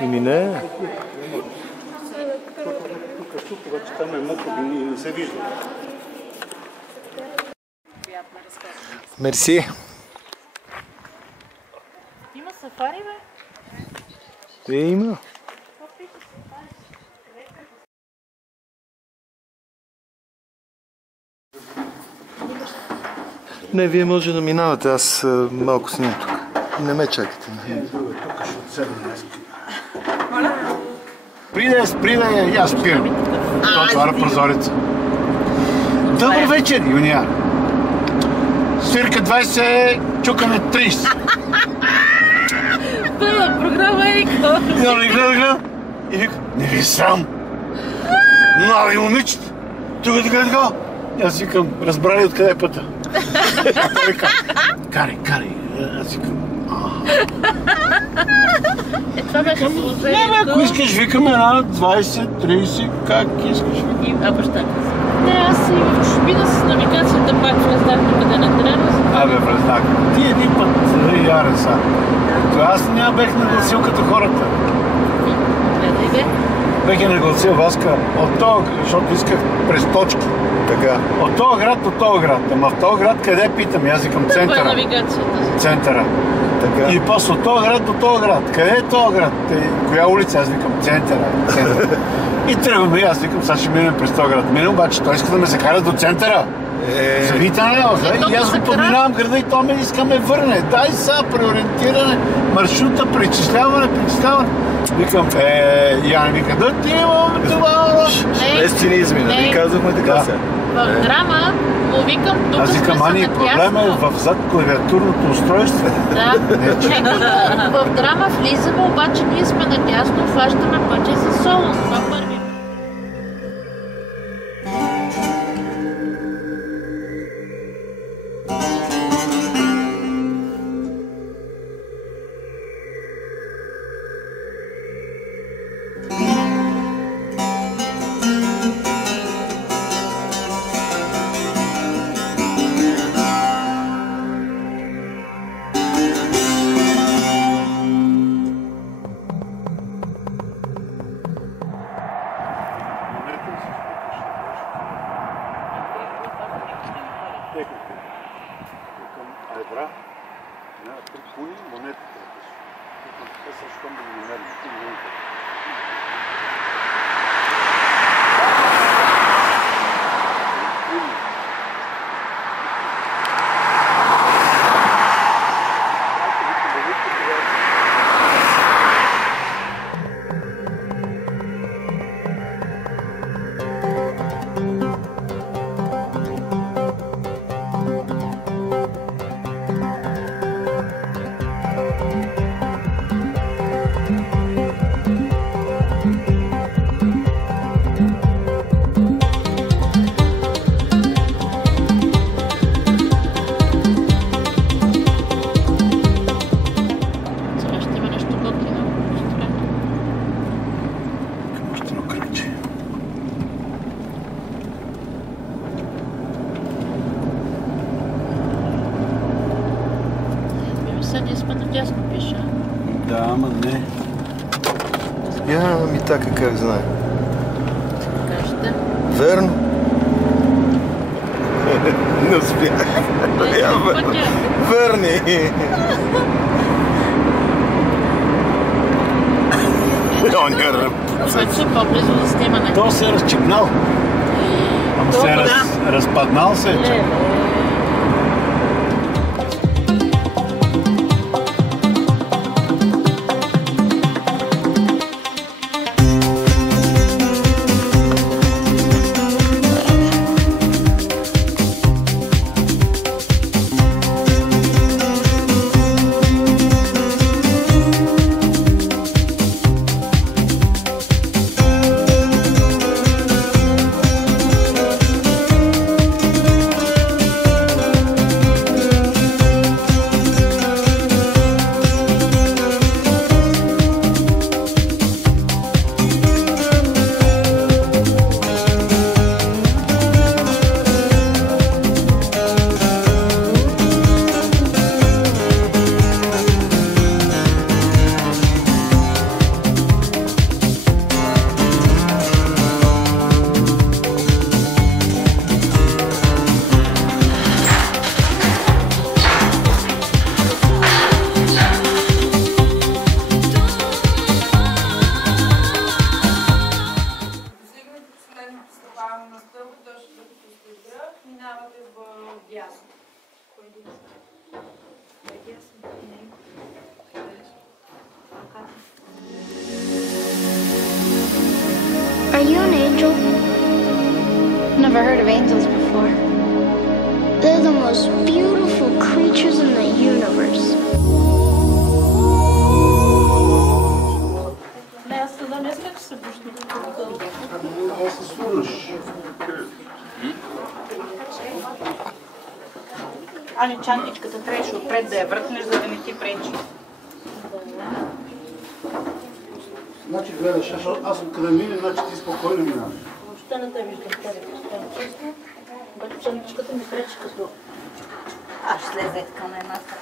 Ими не. Тук обаче там е мъка и не се вижда. Мерси. Има сафари, бе? Има. Не, вие може да минавате, аз малко снимам тук. Не ме чакайте. Придай, и аз спирам. Това отваря прозореца. Добър вечер, юниор. Свирка 20, чукане 30. Това програма е икона. Гледа. И вика, не ви срам. Млади момичета. Тук. И аз викам, разбрали откъде е пътя. Той вика, карай. Аз викам, Това беше положението. не, ако искаш, викаме една 20, 30, как искаш. А баща не, аз и в чужбина с навигацията пак влезнах къде не трябва. Абе, влезнах. Ти един път ярен са. Аз няма бех нагласил като хората. Гледай, бе. Бех е нагласил Васка от този, защото исках през точки. Така. От този град. Ама в този град къде питам? Аз викам Това е центъра. навигацията. Центъра. Така. И после от този град до този град. Къде е този град? Коя улица? Аз викам центъра. И тръгваме, аз викам, сега ще минем през този град. Минем, обаче той иска да ме закара до центъра. Завитане, и аз го подминавам града и той ме иска ме върне. Дай сега преориентиране, маршрута, причисляване. Викам, Ян вика, да ти имам това. Без цинизми, нали казахме така сега. В драма му викам, тук аз викам, Ани, проблема е в зад клавиатурното устройство. Да, в драма влизаме, обаче ние сме надясно, хващаме пътя за соло. Това първи. Айбра, три куни, монетите. Те са, щом да ги намерим. Ние сме надясно, пише. Да, ама не. Ми така как знае. Кажете. Верно. Не успях. Верни. Вече по-близо за снимане. То се е разчипнал. Ама се е разпаднал се е чак. минавате в дясно. Кой е дясно? Кой е дясно? Are you an angel? Never heard of angels before. They're the most beautiful creatures in the universe. Не, аз да не сме, че се бушни. Аз се слушаш. Али чантичката трябваше отпред да я въртнеш, за да не ти пречи. Значи гледаш, аз откъде мине, значи ти спокойно минаваш. Въобще не те виждам тебе. Обаче чантичката ми пречи като... Аз ще слезе така на една страна.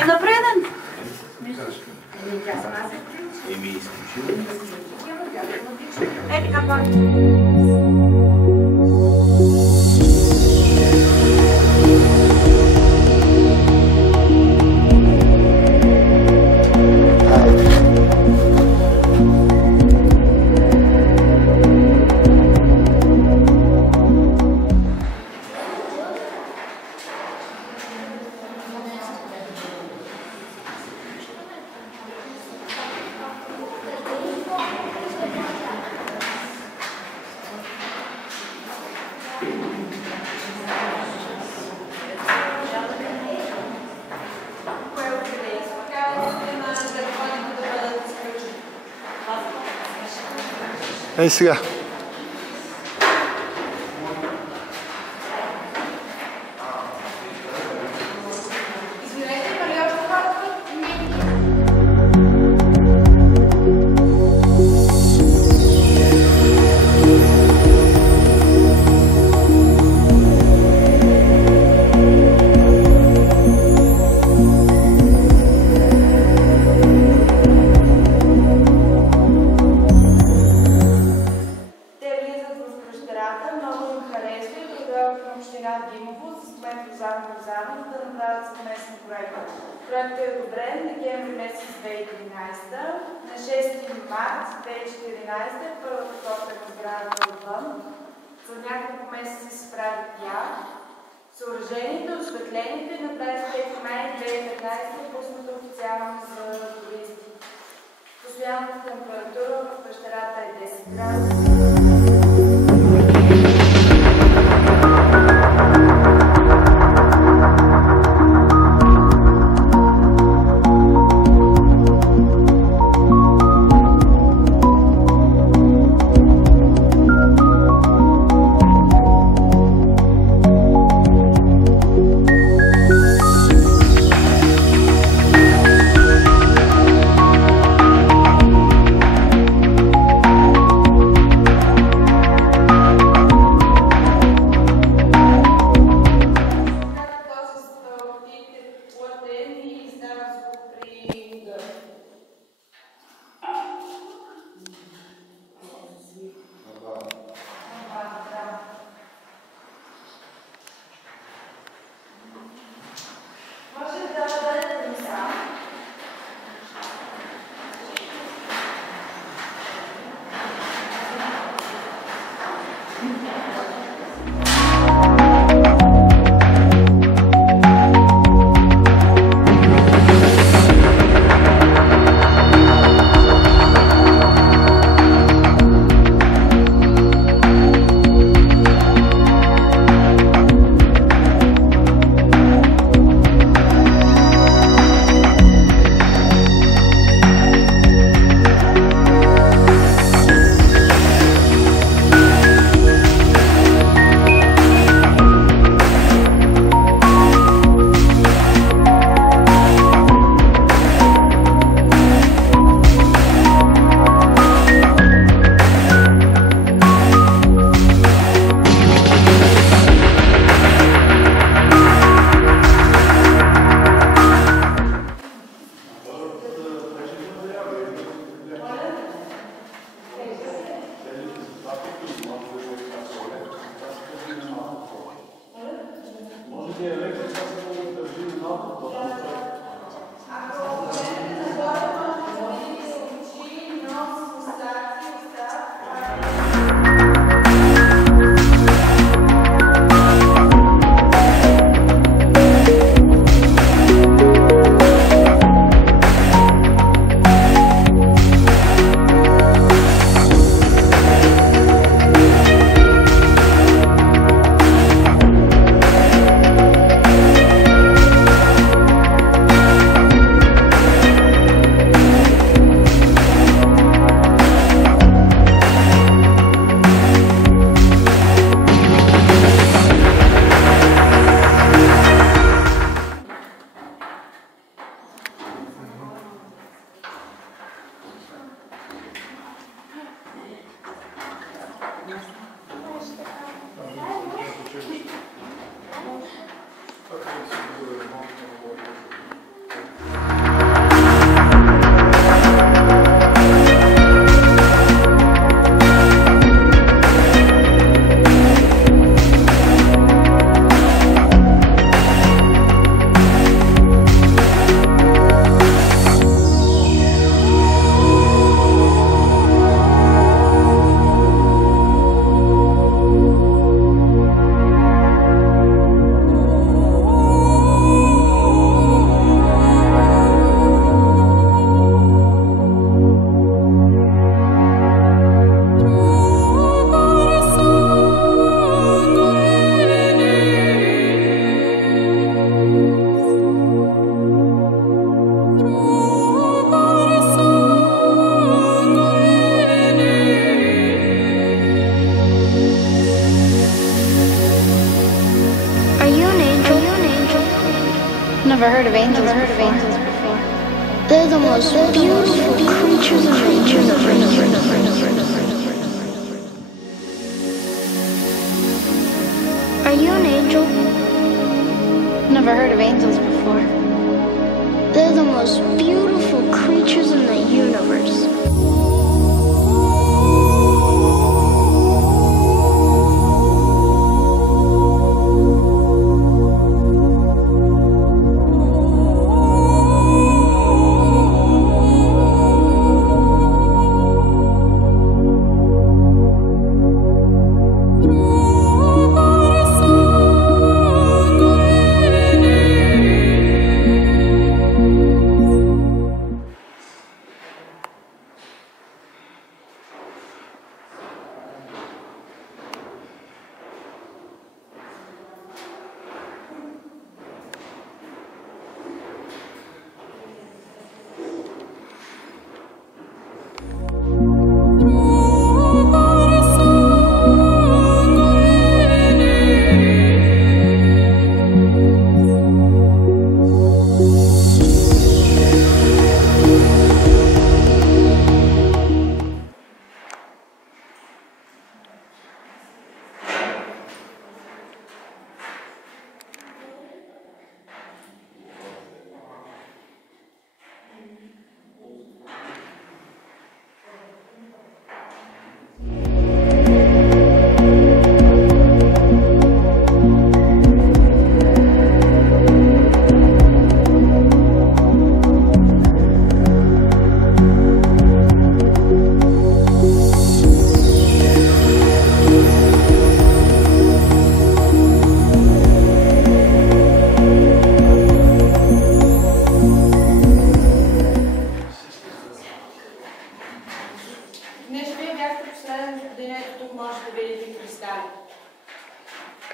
Е напреден. Е така пак. Ей сега. Проектът е одобрен декември месец 2013. На 6 март 2014 първата копия на сградата отвън. За няколко месеца се прави тях. Съоръжението, осветлението и на 25 май 2015 е пуснато официално за туристи. Постоянната температура в пещерата е 10 градуса. Never heard of angels before. They're the most beautiful creatures in the universe. Are you an angel? Never heard of angels before. They're the most beautiful creatures in the universe.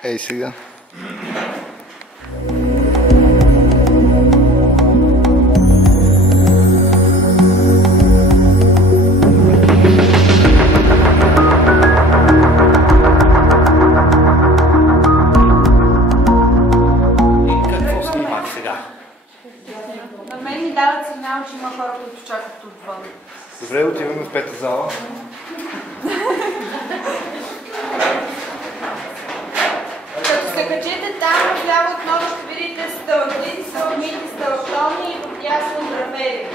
Ей сега. На мен ми дават сигнал, че има хора, които чакат отвън. Добре, отиваме в пета зала. Като се качите там, вляво отново ще видите стълбици, стълбите, стълбтони и подясно драпери.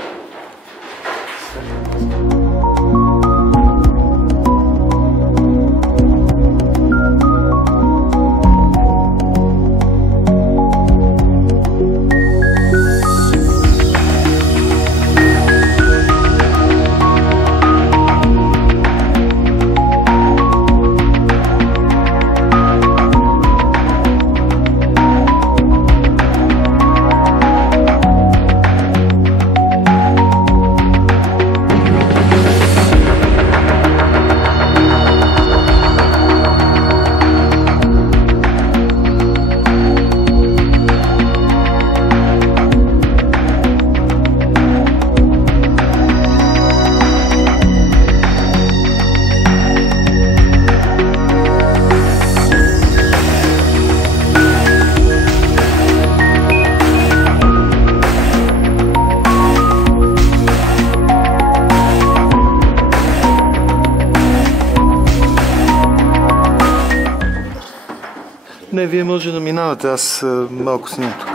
Не, вие може да минавате, аз малко снимам тук.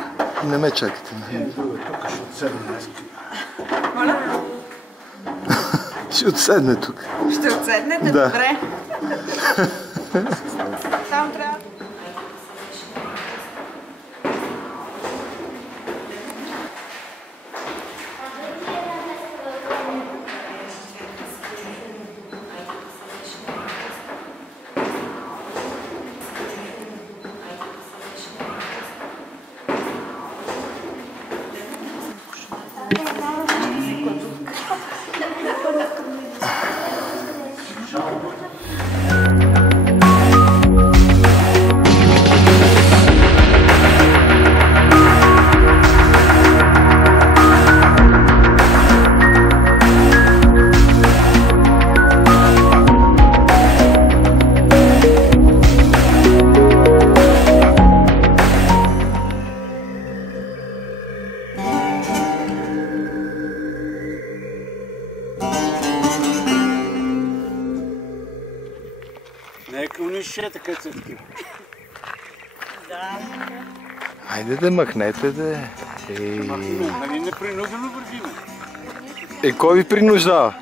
Не ме чакайте. Тук ще отседне днес. Моля? Ще отседне тук. Ще отседнете? Да. Добре. Там трябва. Нека унищете, къде са такива. Хайде да махнете, да. Нали непринудено вървиме. Кой ви принуждава?